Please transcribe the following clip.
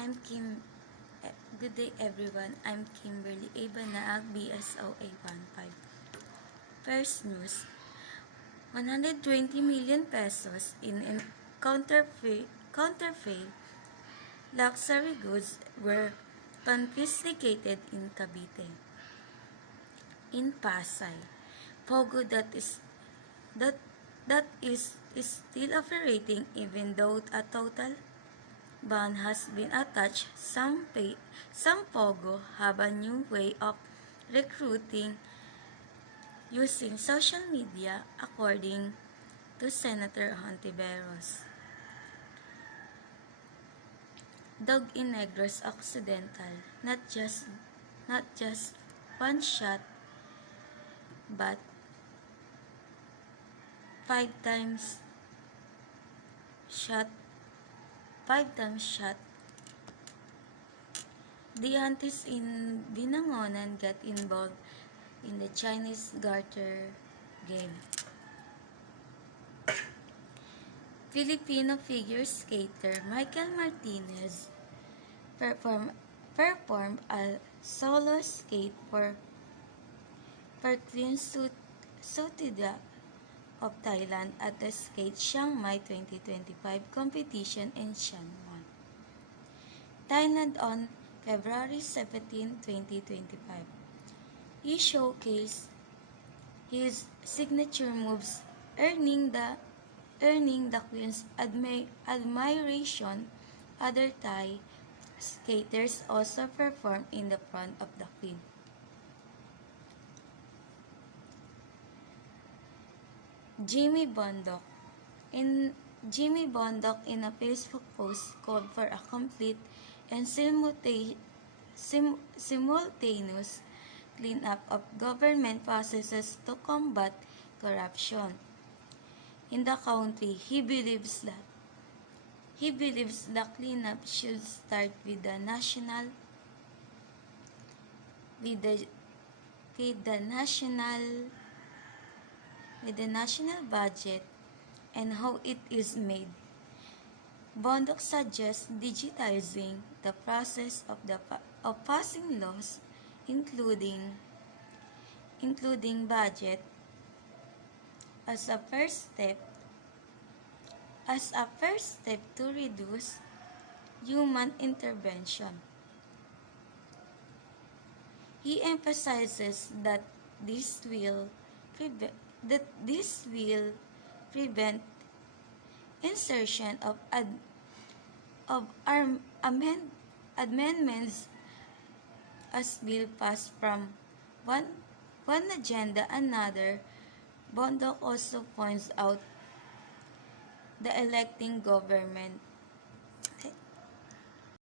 I'm Kim. Good day, everyone. I'm Kimberly Abanaag, BSOA 15. First news: 120 million pesos in counterfeit luxury goods were confiscated in Cavite. In Pasay, Pogo that is still operating even though a total ban has been attached. Some Pogo have a new way of recruiting using social media, according to Senator Hontiveros. Dog in Negros Occidental, not just one shot, but 5 times shot. 5 times shot. The aunties in Binangonan got involved in the Chinese garter game. Filipino figure skater Michael Martinez performed a solo skate for Queen Sutida of Thailand at the Skate Chiang Mai 2025 competition in Chiang Mai, Thailand on February 17, 2025. He showcased his signature moves, earning the Queen's admiration. Other Thai skaters also performed in the front of the Queen. Jimmy Bondoc in a Facebook post called for a complete and simultaneous cleanup of government processes to combat corruption in the country. He believes the cleanup should start with the national budget and how it is made. Bondoc suggests digitizing the process of passing laws, including budget, as a first step to reduce human intervention. He emphasizes that this will prevent insertion of amendments as bill pass from one agenda another. Bondoc also points out the electing government